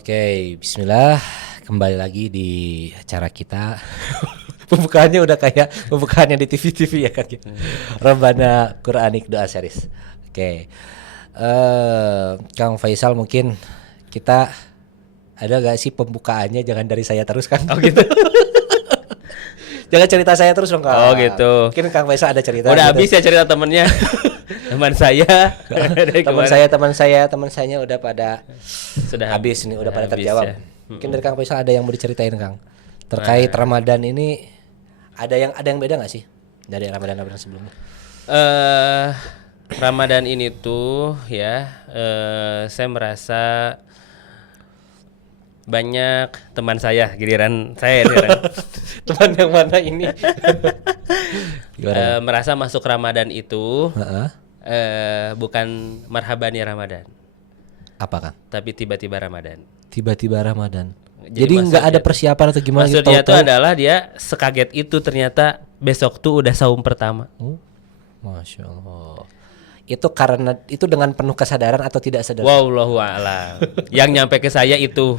Oke, bismillah. Kembali lagi di acara kita. Pembukaannya udah kayak pembukaannya di TV-TV ya kan. Rabbana Qur'anik Doa Series. Oke. Kang Faisal, mungkin kita ada gak sih pembukaannya, jangan dari saya terus kan? Oh gitu. Jangan cerita saya terus dong, Kang. Oh gitu. Mungkin Kang Faisal ada cerita. Udah gitu. habis ya cerita temennya. Teman saya. teman saya udah pada Sudah habis nih, udah pada habis terjawab. ya. Mungkin dari Kang Faisal ada yang mau diceritain, Kang, terkait Ramadan ini. Ada yang beda nggak sih dari Ramadan sebelumnya? Ramadan ini tuh ya, saya merasa banyak teman saya, giliran saya Teman yang mana ini? merasa masuk Ramadan itu Heeh. bukan marhaban ya Ramadan, Apa, Kang? tapi tiba-tiba Ramadan. Tiba-tiba Ramadan. Jadi Jadi nggak ada maksudnya- persiapan atau gimana? gitu, Maksudnya itu tahu-tahu? adalah dia sekaget itu ternyata besok tuh udah saum pertama. Oh, Masya Allah. Itu karena itu dengan penuh kesadaran atau tidak sadar? Wallahu a'lam. Yang nyampe ke saya itu,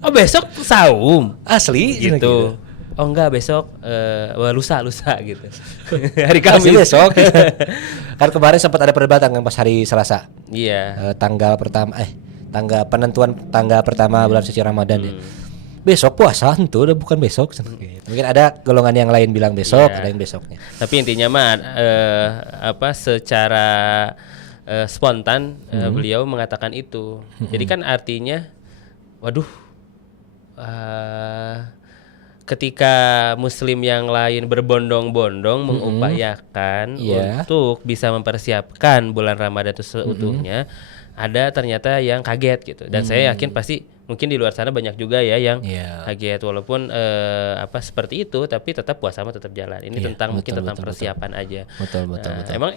oh besok saum Asli gitu. Oh enggak, besok lusa gitu. Hari Kamis Kamis. besok. Kan kemarin sempat ada perdebatan kan pas hari Selasa. Iya. Tanggal penentuan tanggal pertama bulan suci Ramadan ya. Besok puasa tuh udah bukan besok. Mungkin ada golongan yang lain bilang besok, Iya. ada yang besoknya. Tapi intinya mah secara spontan beliau mengatakan itu. Jadi kan artinya, waduh, ketika Muslim yang lain berbondong-bondong mengupayakan Iya. untuk bisa mempersiapkan bulan Ramadan itu seutuhnya, ada ternyata yang kaget gitu. Dan saya yakin pasti mungkin di luar sana banyak juga ya yang Iya. kaget, walaupun seperti itu, tapi tetap puasa mah tetap jalan. Ini Iya, tentang mungkin betul, tentang betul, persiapan aja. Betul. Emang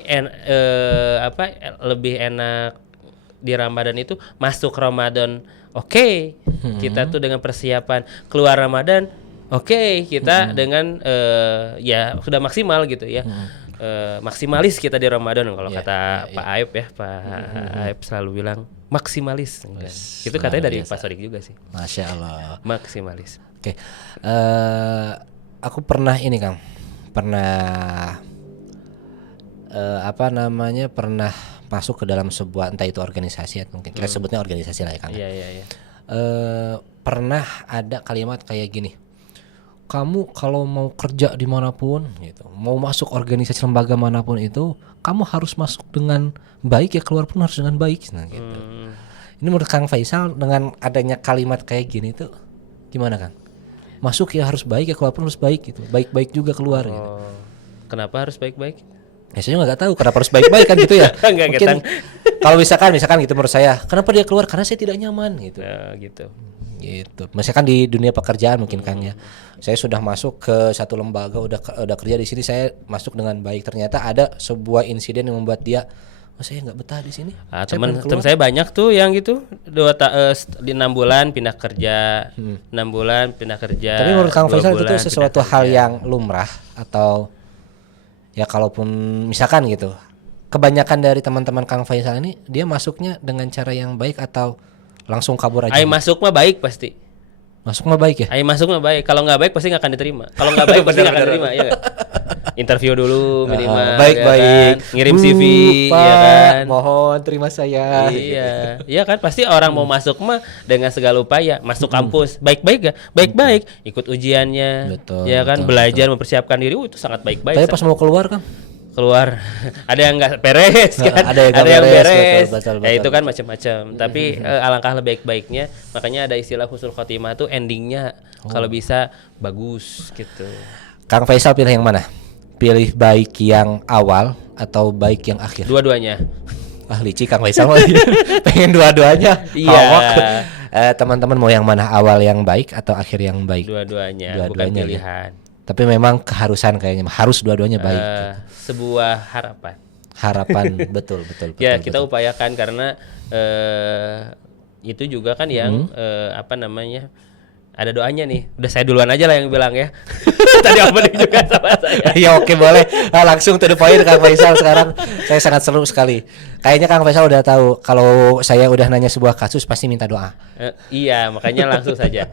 lebih enak di Ramadan itu masuk Ramadan, oke, kita tuh dengan persiapan, keluar Ramadan, oke, kita dengan ya sudah maksimal gitu ya. Maksimalis kita di Ramadan kalau kata Pak Aib ya, Pak Aib selalu bilang maksimalis. Itu katanya dari Pak Sodik juga sih. Masya Allah. Maksimalis. Oke. Aku pernah ini, Kang. Pernah pernah masuk ke dalam sebuah, entah itu organisasi atau mungkin kita sebutnya organisasi lah ya, Kang. Iya. Pernah ada kalimat kayak gini, kamu kalau mau kerja dimanapun gitu, mau masuk organisasi lembaga manapun itu, kamu harus masuk dengan baik ya, keluar pun harus dengan baik. Nah gitu. Ini menurut Kang Faisal dengan adanya kalimat kayak gini tuh gimana, Kang? Masuk ya harus baik ya, keluar pun harus baik gitu, baik-baik juga keluar gitu. Kenapa harus baik-baik? Ya, saya juga nggak tahu kenapa harus baik-baik kan gitu ya. Nggak, Mungkin Ketang. kalau misalkan gitu menurut saya, kenapa dia keluar? Karena saya tidak nyaman gitu. Gitu. Gitu. Misalkan di dunia pekerjaan mungkin Kang ya. Saya sudah masuk ke satu lembaga, udah kerja di sini, saya masuk dengan baik. Ternyata ada sebuah insiden yang membuat dia, oh saya nggak betah di sini. Teman saya banyak tuh yang gitu, di 6 bulan pindah kerja, 6 bulan pindah kerja. Tapi menurut Kang 2 Faisal itu bulan tuh sesuatu pindah hal kerja. yang lumrah, atau ya kalaupun misalkan gitu, kebanyakan dari teman-teman Kang Faisal ini dia masuknya dengan cara yang baik atau langsung kabur aja? Ayo masuk mah baik pasti. Masuk mah baik ya? Ayo masuk mah baik. Kalau nggak baik pasti nggak akan diterima. Kalau nggak baik pasti nggak akan diterima, ya nggak? Interview dulu minimal. Baik-baik. Ya kan? Ngirim CV, Pak, ya kan? mohon terima saya. Iya, iya kan pasti orang mau masuk mah dengan segala upaya, masuk kampus baik-baik gak? Baik-baik, ikut ujiannya, Betul, ya kan, betul, belajar mempersiapkan diri, itu sangat baik-baik. Tapi pas mau keluar kan? Keluar ada yang nggak beres kan, Ada yang nggak beres, betul, ya itu kan macam-macam. Tapi alangkah lebih baiknya, makanya ada istilah husnul khotimah tuh endingnya kalau bisa bagus gitu. Kang Faisal pilih yang mana? Pilih baik yang awal atau baik yang akhir? Dua-duanya. Licik Kang Faisal mah. Pengen dua-duanya. Iya. Awak. Teman-teman mau yang mana? Awal yang baik atau akhir yang baik? Dua-duanya, bukan Dua-duanya, ya. pilihan. Tapi memang keharusan kayaknya harus dua-duanya baik. Sebuah harapan. Harapan betul. Ya kita upayakan karena itu juga kan yang ada doanya nih. Udah saya duluan aja lah yang bilang ya. Tadi opening juga sama saya. Ya oke boleh. Langsung to the point Kang Faisal sekarang. Saya sangat seru sekali. Kayaknya Kang Faisal udah tahu kalau saya udah nanya sebuah kasus pasti minta doa. Iya, makanya langsung saja.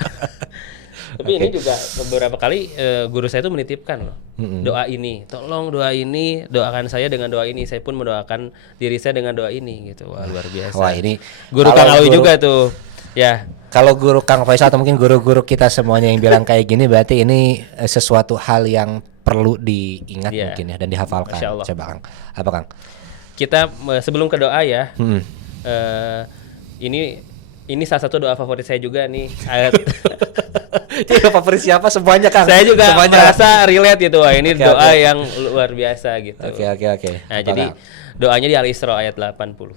Tapi ini juga beberapa kali guru saya itu menitipkan loh. Doa ini, tolong doa ini, doakan saya dengan doa ini. Saya pun mendoakan diri saya dengan doa ini gitu. Wah, luar biasa. Wah, ini guru kalau Kang Awi guru- juga tuh. Ya. Kalau guru Kang Faisal atau mungkin guru-guru kita semuanya yang bilang kayak gini berarti ini sesuatu hal yang perlu diingat Iya. mungkin ya dan dihafalkan. Masya Allah. Coba Kang. Apa Kang? Kita sebelum ke doa ya. Ini salah satu doa favorit saya juga nih. Ayat Jadi favorit siapa semuanya Kang? saya juga semuanya. merasa relate gitu. Wah, ini Oke, doa oke. yang luar biasa gitu. Oke. Nah, Apa, jadi Kang? doanya di Al-Isra ayat 80.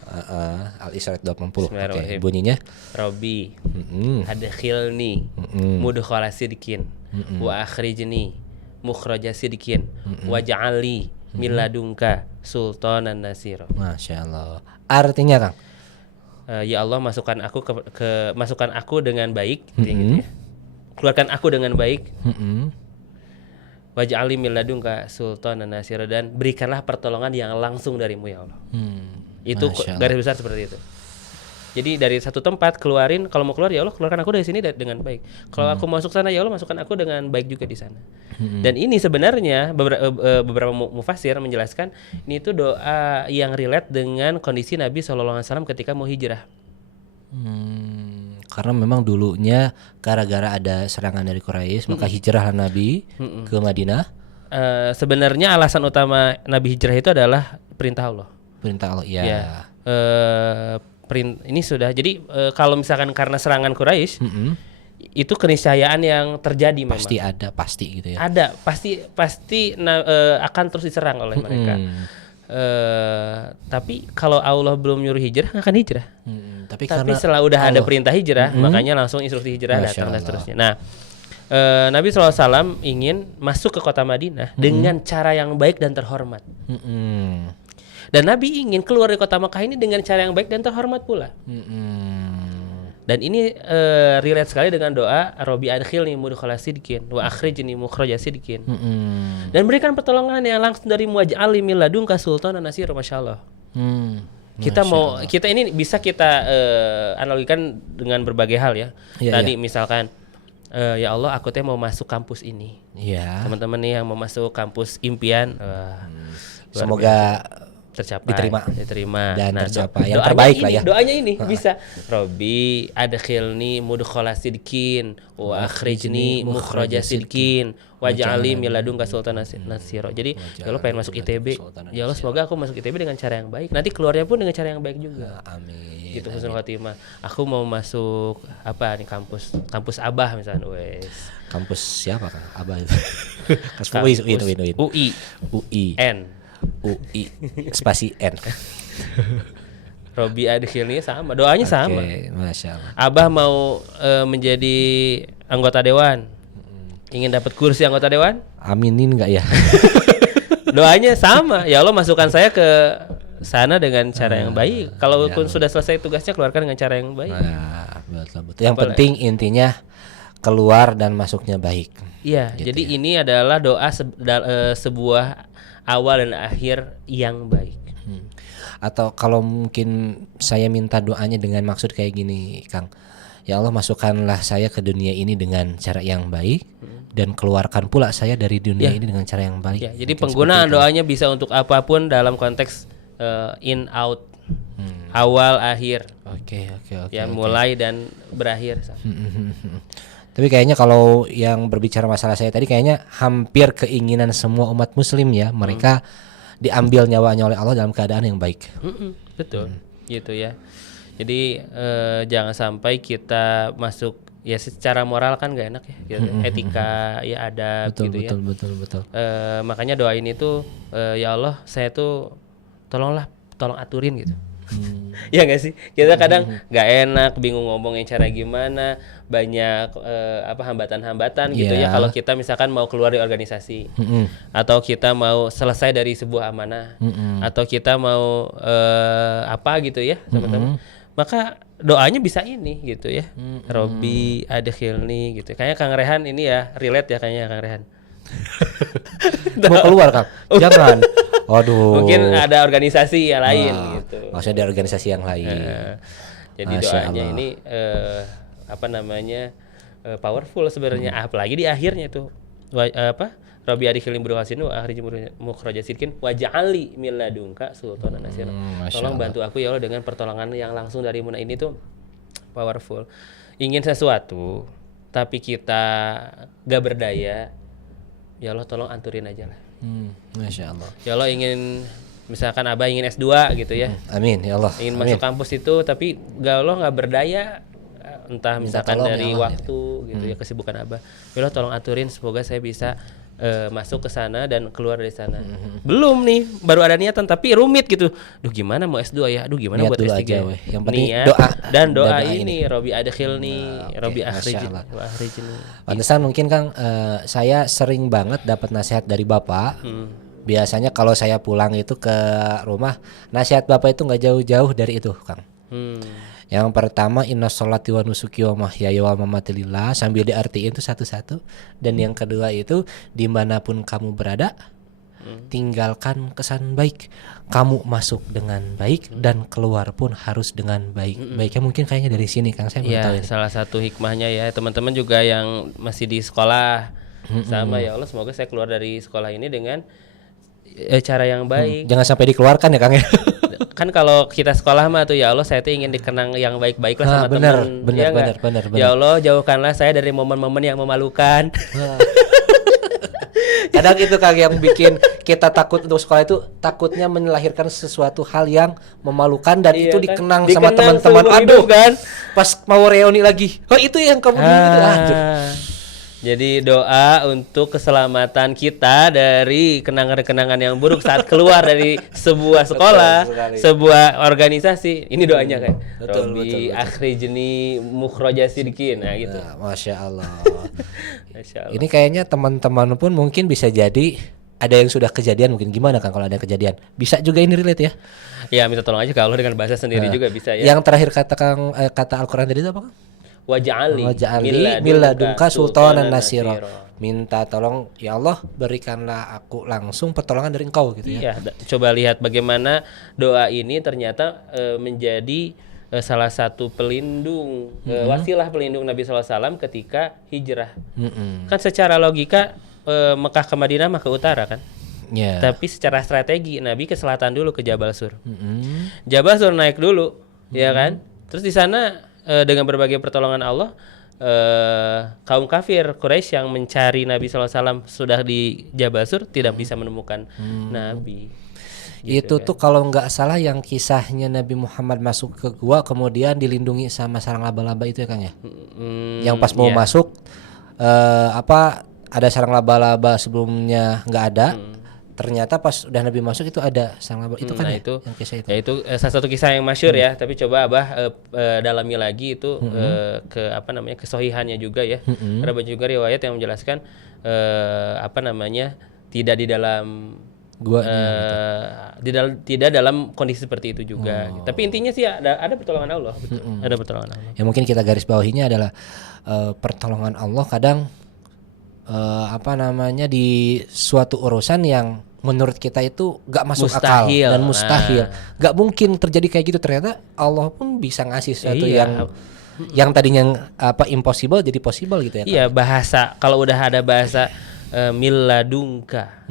Al-Isra 80. Oke, Bismillahirrahmanirrahim. bunyinya. Robbi Mm-mm. adkhilni mudkhala sidqin wa akhrijni mukhraja sidqin waj'alni min ladunka sultanan nasira. Masya Allah. Artinya Kang? Ya Allah, masukkan aku dengan baik gitu ya. Keluarkan aku dengan baik. Waj'alni min ladunka sultanan nasira, dan berikanlah pertolongan yang langsung darimu ya Allah. Itu Masya Allah. garis besar seperti itu. Jadi dari satu tempat keluarin, kalau mau keluar ya Allah keluarkan aku dari sini dengan baik. Kalau aku masuk sana ya Allah masukkan aku dengan baik juga di sana. Dan ini sebenarnya beberapa mufasir menjelaskan ini itu doa yang relate dengan kondisi Nabi SAW ketika mau hijrah. Karena memang dulunya gara-gara ada serangan dari Quraisy maka hijrahlah Nabi ke Madinah. Sebenarnya alasan utama Nabi hijrah itu adalah perintah Allah. Perintah Allah ya. Ya. Ini sudah. Jadi kalau misalkan karena serangan Quraisy, itu keniscayaan yang terjadi memang. Pasti ada, pasti gitu ya. Ada, pasti akan terus diserang oleh mereka. Tapi kalau Allah belum nyuruh hijrah, nggak akan hijrah. Tapi Tapi karena setelah udah ada Allah. perintah hijrah, makanya langsung instruksi hijrah Masya datang dan Allah. seterusnya. Nah, Nabi SAW ingin masuk ke kota Madinah dengan cara yang baik dan terhormat. Dan Nabi ingin keluar dari kota Makkah ini dengan cara yang baik dan terhormat pula. Dan ini relate sekali dengan doa Robbi adkhilni mudkhala sidqin wa akhrijni mukhraja sidqin. Dan berikan pertolongan yang langsung dari waj'alni min ladunka sultanan nasira. Masya Allah. Kita ini bisa kita analogikan dengan berbagai hal ya. Iya, Tadi misalkan ya Allah, aku teh mau masuk kampus ini. Iya. Teman-teman nih yang mau masuk kampus impian, luar Semoga tercapai, diterima dan Nah, tercapai yang doanya terbaik ini, lah ya. Doanya ini bisa Robbi adkhilni mudkhala sidqin wa akhrijni mukhraja sidqin waj'alni min ladunka sultanan nasira. Jadi ya Allah pengen masuk ITB, ya Allah semoga aku masuk ITB dengan cara yang baik. Nanti keluarnya pun dengan cara yang baik juga. Amin. Gitu husnul khotimah. Aku mau masuk apa nih, kampus Abah misalnya, wes. Kampus siapa Kang? Abah itu. Kampus Win. UI N UI spasi N. Robbi adkhilni sama, doanya sama. Oke, Masya Allah. Abah mau menjadi anggota dewan, ingin dapat kursi anggota dewan, Aminin nggak ya? doanya sama. Ya Allah, masukkan saya ke sana dengan cara yang baik. Kalaupun sudah selesai tugasnya, keluarkan dengan cara yang baik. Nah, betul. Yang penting intinya keluar dan masuknya baik. Iya, Gitu jadi ini adalah doa sebuah awal dan akhir yang baik. Atau kalau mungkin saya minta doanya dengan maksud kayak gini, Kang. Ya Allah, masukkanlah saya ke dunia ini dengan cara yang baik dan keluarkan pula saya dari dunia ini dengan cara yang baik. Ya, jadi Mungkin penggunaan seperti itu. doanya bisa untuk apapun dalam konteks in out, awal akhir, Oke. ya mulai dan berakhir. Tapi kayaknya kalau yang berbicara masalah saya tadi kayaknya hampir keinginan semua umat muslim ya, mereka diambil nyawanya oleh Allah dalam keadaan yang baik. Betul, gitu ya. Jadi jangan sampai kita masuk ya secara moral kan gak enak ya, gitu. Etika ya adab gitu ya. Betul. Makanya doa ini tuh ya Allah, saya tuh tolong aturin gitu. Ya nggak sih, kita kadang nggak enak, bingung ngomongin cara gimana, banyak hambatan-hambatan gitu ya. Kalau kita misalkan mau keluar dari organisasi, atau kita mau selesai dari sebuah amanah, atau kita mau apa gitu ya teman-teman, maka doanya bisa ini gitu ya. Robbi adkhilni gitu. Kayaknya Kang Rehan ini ya relate ya kayaknya Kang Rehan. Mau keluar Kang? Jangan. Waduh. Mungkin ada organisasi yang lain gitu. Maksudnya ada organisasi yang lain. Jadi Masya doanya Allah. ini powerful sebenarnya, apalagi di akhirnya tuh Rabbi adkhilni mudkhalan wa akhrij mukhraja sidqin waj'alni min ladunka sultanan nasira. Masya Tolong bantu aku ya Allah dengan pertolongan yang langsung darimu. Nah, ini tuh powerful. Ingin sesuatu tapi kita gak berdaya, ya Allah tolong anturin aja lah. Masya Allah. Ya Allah misalkan Abah ingin S2 gitu ya. Amin ya Allah. Ingin Amin. masuk kampus itu tapi Allah nggak berdaya, entah Minta misalkan tolong dari ya Allah, waktu gitu ya, kesibukan Abah. Ya Allah tolong aturin semoga saya bisa masuk ke sana dan keluar dari sana. Belum nih, baru ada niatan tapi rumit gitu. Duh gimana mau S2 ya? Duh gimana Niat buat dulu S3? aja, weh. Yang penting Niat doa. dan doa Dan doa ini Robbi adkhilni, Robbi Masya akhrijni Allah. wa akhrijni. Pantesan mungkin Kang, saya sering banget dapat nasihat dari Bapak. Biasanya kalau saya pulang itu ke rumah, nasihat Bapak itu nggak jauh-jauh dari itu Kang. Yang pertama inna sholati wa nusuki wa mahyaya wa mamati lillah, sambil diartiin itu satu-satu. Dan yang kedua itu dimanapun kamu berada, tinggalkan kesan baik. Kamu masuk dengan baik dan keluar pun harus dengan baik. Baiknya mungkin kayaknya dari sini Kang, saya belum tahu Ya, ini. salah satu hikmahnya ya teman-teman juga yang masih di sekolah sama, ya Allah semoga saya keluar dari sekolah ini dengan cara yang baik. Jangan sampai dikeluarkan ya Kang ya. Kan kalau kita sekolah mah tuh ya Allah saya tuh ingin dikenang yang baik-baik lah sama benar, teman. benar, Ya nggak? benar. Ya Allah jauhkanlah saya dari momen-momen yang memalukan. Kadang itu Kang yang bikin kita takut untuk sekolah itu, takutnya melahirkan sesuatu hal yang memalukan dan Iya itu kan? dikenang sama Dikenang teman-teman. seumur Aduh hidup kan. pas mau reuni lagi, oh itu yang kamu dulu gitu. Aduh. Jadi doa untuk keselamatan kita dari kenangan-kenangan yang buruk saat keluar dari sebuah sekolah, sekali. sebuah organisasi. Ini doanya kan. Betul, Robbi akhrijni mukhraja sidqin. Nah gitu. Nah, Masya Allah. Masya Allah. Ini kayaknya teman-teman pun mungkin bisa jadi ada yang sudah kejadian, mungkin gimana Kang kalau ada kejadian. Bisa juga ini relate ya. Ya minta tolong aja ke Allah dengan bahasa sendiri juga bisa ya. Yang terakhir kata Kang, kata Al-Qur'an tadi itu apa Kang? Waj'alni Min ladunka sultanan nasira. Minta tolong ya Allah berikanlah aku langsung pertolongan dari Engkau gitu ya. Iya, coba lihat bagaimana doa ini ternyata menjadi salah satu pelindung, wasilah pelindung Nabi SAW ketika hijrah. Kan secara logika Mekah ke Madinah mah ke utara kan. Ya. Tapi secara strategi Nabi ke selatan dulu ke Jabal Sur. Jabal Sur naik dulu, ya kan? Terus di sana dengan berbagai pertolongan Allah, kaum kafir Quraisy yang mencari Nabi SAW sudah di Jabal Sur tidak bisa menemukan Nabi. Itu tuh kalau nggak salah yang kisahnya Nabi Muhammad masuk ke gua kemudian dilindungi sama sarang laba-laba itu ya Kang ya. Yang pas mau masuk ada sarang laba-laba sebelumnya nggak ada. Ternyata pas udah Nabi masuk itu ada sarang laba itu kan Nah ya? itu, Yang kisah itu. ya itu salah satu kisah yang masyhur ya. Tapi coba Abah dalami lagi itu ke kesohihannya juga ya. Ada banyak juga riwayat yang menjelaskan tidak di dalam Gua tidak dalam kondisi seperti itu juga. Tapi intinya sih ada pertolongan Allah, betul. Ada pertolongan Allah. yang mungkin kita garis bawahinya adalah pertolongan Allah kadang di suatu urusan yang menurut kita itu gak masuk akal Mustahil. dan mustahil, gak mungkin terjadi kayak gitu, ternyata Allah pun bisa ngasih sesuatu Iya. yang tadinya impossible jadi possible gitu ya Kang? Iya, bahasa kalau udah ada bahasa milladunka,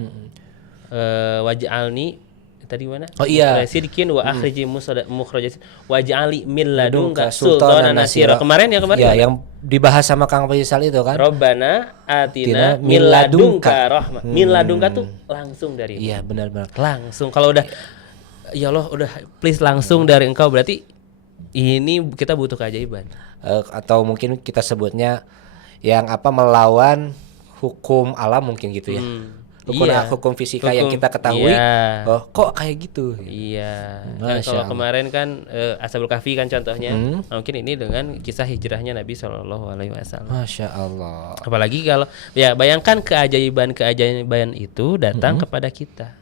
waj'alni tadi mana? Oh iya. Sidqin wa akhriji mukhraja waj'ali min ladunka sultanan nasira. Kemarin ya mana? yang dibahas sama Kang Faisal itu kan. Robbana atina Tina min min ladunka. ladunka rahmah. Min ladunka tuh langsung dari Iya benar-benar. langsung. Kalau udah ya Allah udah please langsung dari Engkau, berarti ini kita butuh keajaiban. Atau mungkin kita sebutnya yang melawan hukum alam mungkin gitu ya. Hukum fisika yang kita ketahui. Iya. Oh, kok kayak gitu? Iya. Kan Masya kalau Allah. kemarin kan Ashabul Kahfi kan contohnya. Mungkin ini dengan kisah hijrahnya Nabi SAW. Masya Allah. Apalagi kalau ya bayangkan keajaiban itu datang kepada kita.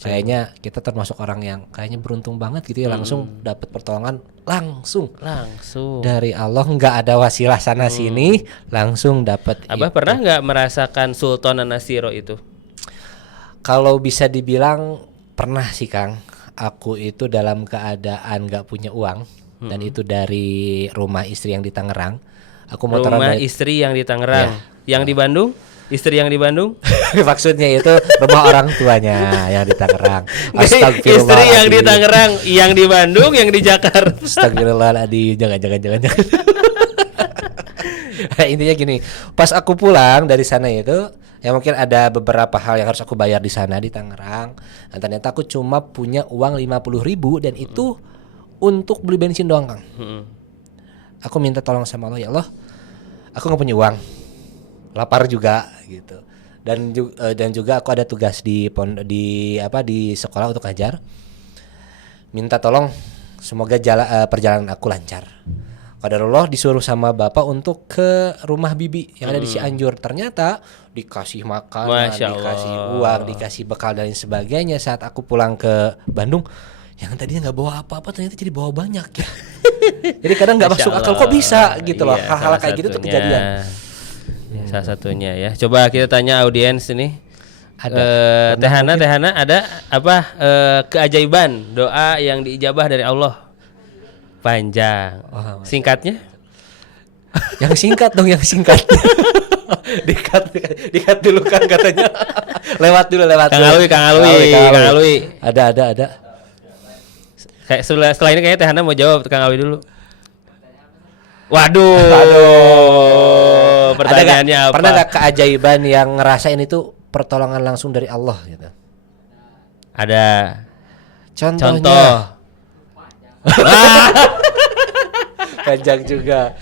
Kayaknya kita termasuk orang yang kayaknya beruntung banget gitu ya, langsung dapat pertolongan langsung dari Allah, nggak ada wasilah sana sini, langsung dapat. Abah pernah nggak merasakan Sultan Nasiro itu? Kalau bisa dibilang pernah sih Kang. Aku itu dalam keadaan nggak punya uang, dan itu dari rumah istri yang di Tangerang. Aku motoran Rumah dari, istri yang di Tangerang, yang di Bandung, istri yang di Bandung. maksudnya itu rumah orang tuanya yang di Tangerang. Istri yang di Tangerang, yang di Bandung, yang di Jakarta. Astagfirullahaladzim, jangan. Intinya gini, pas aku pulang dari sana itu, ya mungkin ada beberapa hal yang harus aku bayar di sana di Tangerang. Dan ternyata aku cuma punya uang 50.000 dan itu untuk beli bensin doang Kang. Aku minta tolong sama Allah, ya Allah, aku nggak punya uang, lapar juga gitu. Dan juga aku ada tugas di sekolah untuk ngajar. Minta tolong semoga perjalanan aku lancar. Qadarullah disuruh sama bapak untuk ke rumah bibi yang ada di Cianjur. Ternyata dikasih makanan, dikasih uang, dikasih bekal dan sebagainya. Saat aku pulang ke Bandung, yang tadinya nggak bawa apa-apa ternyata jadi bawa banyak ya. Jadi kadang nggak masuk akal kok bisa gitu loh. Hal-hal kayak gitu tuh kejadian. Salah satunya ya. Coba kita tanya audiens ini. Tehana ada apa keajaiban doa yang diijabah dari Allah? Panjang. Singkatnya? Yang singkat dong, yang singkat. Dikat dulu kan katanya. lewat dulu. Kang Alwi. Ada. Kayak setelah ini kayaknya Tehana mau jawab, Kang Alwi dulu. Waduh. Pertanyaannya apa? Pernah gak keajaiban yang ngerasain itu pertolongan langsung dari Allah gitu? Ada. Contoh. Panjang juga.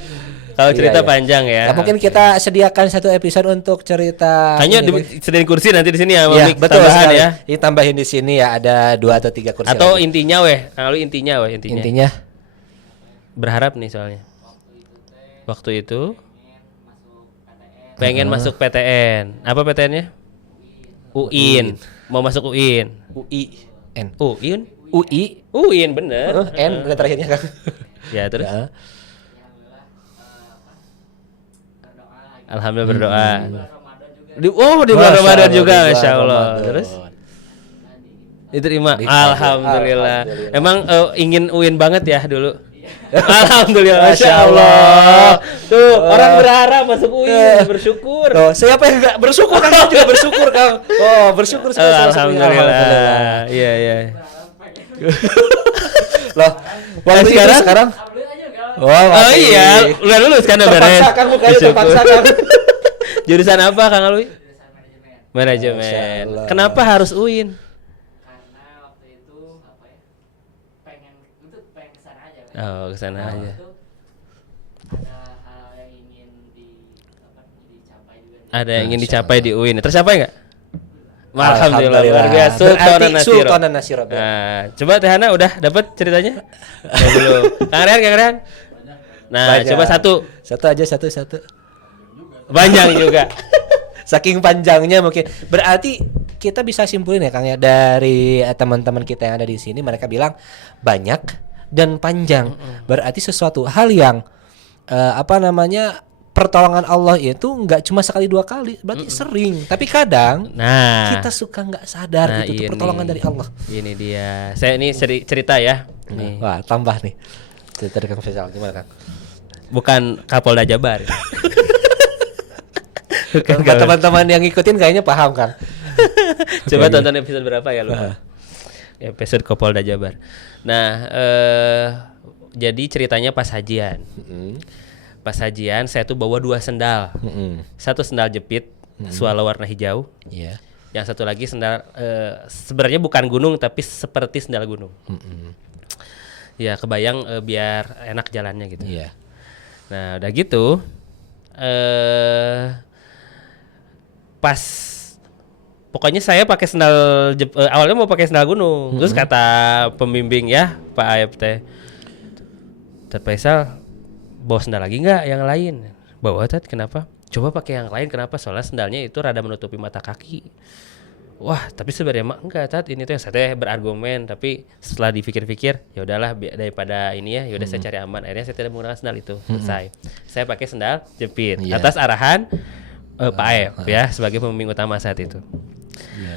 Kalau cerita panjang ya. Nah, mungkin kita sediakan satu episode untuk cerita. Kayaknya sediain kursi nanti di sini ya, betul tambahan sekali. ya. Ditambahin di sini ya, ada 2 atau 3 kursi. Atau lagi. intinya kalau intinya. Berharap nih soalnya. Waktu itu pengen masuk PTN. Apa PTN-nya? UIN. Mau masuk UIN. UIN bener. N terakhirnya Kang. Ya terus. Alhamdulillah berdoa. Di bulan Ramadan juga, Masya Allah. Terus diterima. Alhamdulillah. Emang ingin UIN banget ya dulu. Alhamdulillah, Masya Allah. Tuh orang berharap masuk UIN, bersyukur. Tuh, siapa yang nggak bersyukur kan? Saya juga bersyukur Kang. Oh bersyukur sekali. Alhamdulillah. Iya. Loh, waktu sekarang. Oh iya, udah lulus kan udah beres. Terpaksa Kang. Jurusan apa Kang Alwi? Manajemen. Kenapa harus UIN? Karena waktu itu pengen kesana aja. Oh, kesana aja. Ada hal yang ingin dicapai juga. Ada yang ingin dicapai di UIN. Tercapai nggak? Alhamdulillah, luar biasa. Sultan Nasiro. Nah, coba Tehana udah dapat ceritanya? Belum. Kang Rehan. Nah, banyak. Coba satu aja. Panjang juga. Saking panjangnya mungkin. Berarti kita bisa simpulin ya Kang ya, dari teman-teman kita yang ada di sini, mereka bilang banyak dan panjang. Berarti sesuatu hal yang pertolongan Allah itu nggak cuma sekali 2 kali, berarti sering. Tapi kadang kita suka nggak sadar gitu pertolongan dari Allah. Ini dia. Saya ini cerita ya. Nih. Wah, tambah nih. Cerita dari Kang Faisal gimana Kang? Bukan Kapolda Jabar. Bukan teman-teman yang ngikutin kayaknya paham Kang. Coba tonton episode berapa ya lu? Episode Kapolda Jabar. Nah, jadi ceritanya pas hajian. Pas hajian saya tuh bawa 2 sendal. Satu sendal jepit, swallow warna hijau. Iya. Yang satu lagi sendal sebenarnya bukan gunung tapi seperti sendal gunung. Ya kebayang biar enak jalannya gitu. Iya. Nah udah gitu pas pokoknya saya pakai sendal awalnya mau pakai sendal gunung. Terus kata pembimbing ya Pak AFT, Tat Faisal bawa sendal lagi nggak yang lain? Bawa Tat, kenapa? Coba pakai yang lain, kenapa? Soalnya sendalnya itu rada menutupi mata kaki. wah tapi sebenarnya mah enggak tat, ini tuh saya teh berargumen, tapi setelah dipikir-pikir ya udahlah daripada ini ya udah saya cari aman, akhirnya saya tidak menggunakan sendal itu. Selesai, saya pakai sendal jepit Iya. atas arahan Pak Aep ya sebagai pembimbing utama saat itu. Iya.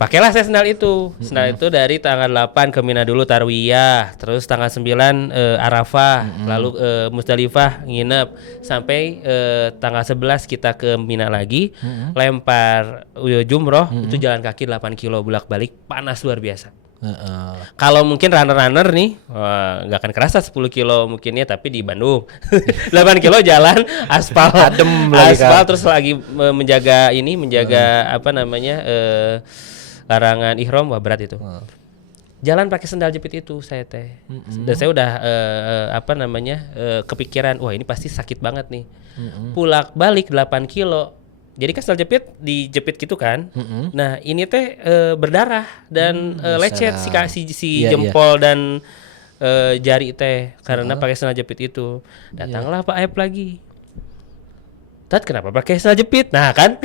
Pakailah saya sendal itu. Sendal itu dari tanggal 8 ke Mina dulu tarwiyah, terus tanggal 9 Arafah, lalu Musdalifah nginep sampai tanggal 11 kita ke Mina lagi, lempar jumroh, itu jalan kaki 8 kilo bolak-balik, panas luar biasa. Heeh. Kalau mungkin runner nih nggak akan kerasa 10 kilo mungkin ya, tapi di Bandung 8 kilo jalan aspal Adem lagi aspal kan. terus lagi menjaga apa namanya larangan ihram, wah berat itu. Jalan pakai sendal jepit itu saya teh. Dan saya udah kepikiran, wah ini pasti sakit banget nih. Pulak balik 8 kilo. Jadi kan sendal jepit dijepit gitu kan. Nah, ini teh berdarah dan lecet si Iya, jempol dan jari teh karena pakai sendal jepit itu. Datanglah Pak Aep lagi. Tat, kenapa pakai sendal jepit? Nah, kan.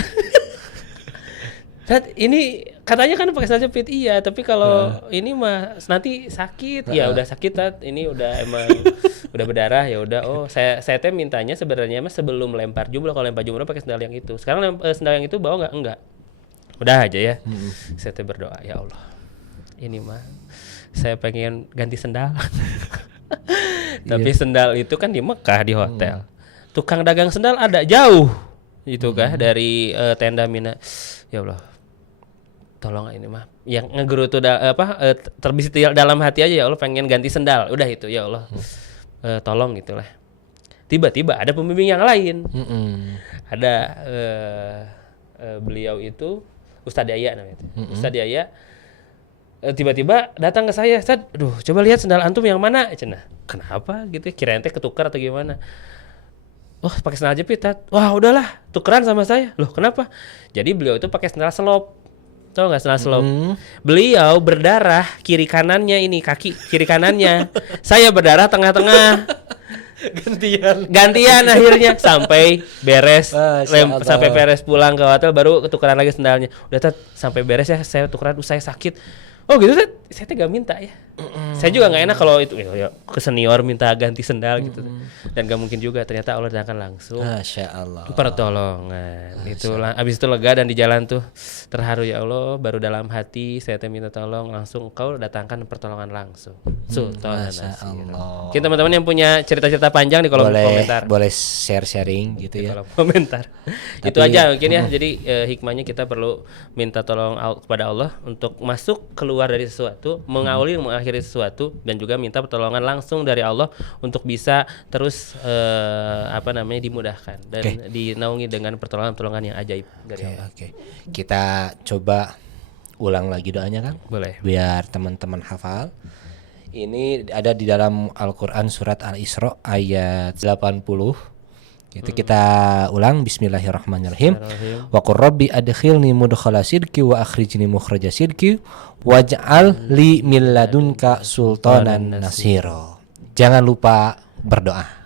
Tat, ini katanya kan pakai sendal jepit, iya, tapi kalau ini mah nanti sakit. Ya udah sakit Tat, ini udah emang udah berdarah ya udah. Oh, saya teh mintanya sebenarnya mah sebelum lempar jumroh, kalau lempar jumroh pakai sendal yang itu. Sekarang sendal yang itu bawa nggak? Enggak. Udah aja ya. Saya teh berdoa, ya Allah. Ini mah saya pengen ganti sendal. Tapi sendal itu kan di Mekah di hotel. Tukang dagang sendal ada jauh. Itu kah dari tenda Mina. Ya Allah. Tolong ini mah yang ngegerutu terbesit dalam hati aja, ya Allah pengen ganti sendal, udah itu ya Allah. Tolong gitulah. Tiba-tiba ada pembimbing yang lain. Ada beliau itu Ustadz Yaya namanya. Ustadz Yaya tiba-tiba datang ke saya, Ustadz, aduh coba lihat sendal antum yang mana, cenah. Kenapa gitu? Kirain teh ketukar atau gimana? Oh pakai sendal jepit, Tat. Wah udahlah tukeran sama saya. Loh kenapa? Jadi beliau itu pakai sendal selop. Tahu nggak sendal selop? Beliau berdarah kiri kanannya, ini kaki kiri kanannya. Saya berdarah tengah-tengah. Gantian akhirnya sampai beres sampai beres pulang ke hotel baru tukeran lagi sendalnya. Udah Tat, sampai beres ya saya tukeran, saya sakit. Oh gitu Tat, saya teh gak minta ya. Saya juga nggak enak kalau itu ya, ke senior minta ganti sendal gitu. Dan gak mungkin juga, ternyata Allah datangkan langsung. Masya Allah. Pertolongan. Itulah abis itu lega dan di jalan tuh terharu, ya Allah, baru dalam hati saya teh minta tolong, langsung Engkau datangkan pertolongan langsung. Sultan Masya Allah. Mungkin teman-teman yang punya cerita-cerita panjang di kolom komentar. Boleh share-sharing gitu Di ya. kolom komentar. Tapi- Itu aja mungkin ya. Jadi hikmahnya kita perlu minta tolong kepada Allah untuk masuk keluar dari sesuatu, mengawali mengakhiri sesuatu, dan juga minta pertolongan langsung dari Allah untuk bisa terus dimudahkan dan dinaungi dengan pertolongan-pertolongan yang ajaib dari Allah. Oke. Kita coba ulang lagi doanya Kang. Boleh. Biar teman-teman hafal. Ini ada di dalam Al-Qur'an surat Al-Isra ayat 80. Itu kita ulang, bismillahirrahmanirrahim. Wa qur rabbi adkhilni mudkhala sidqi wa akhrijni mukhraja sidqi waj'al li min ladunka sultanan nasira. Jangan lupa berdoa.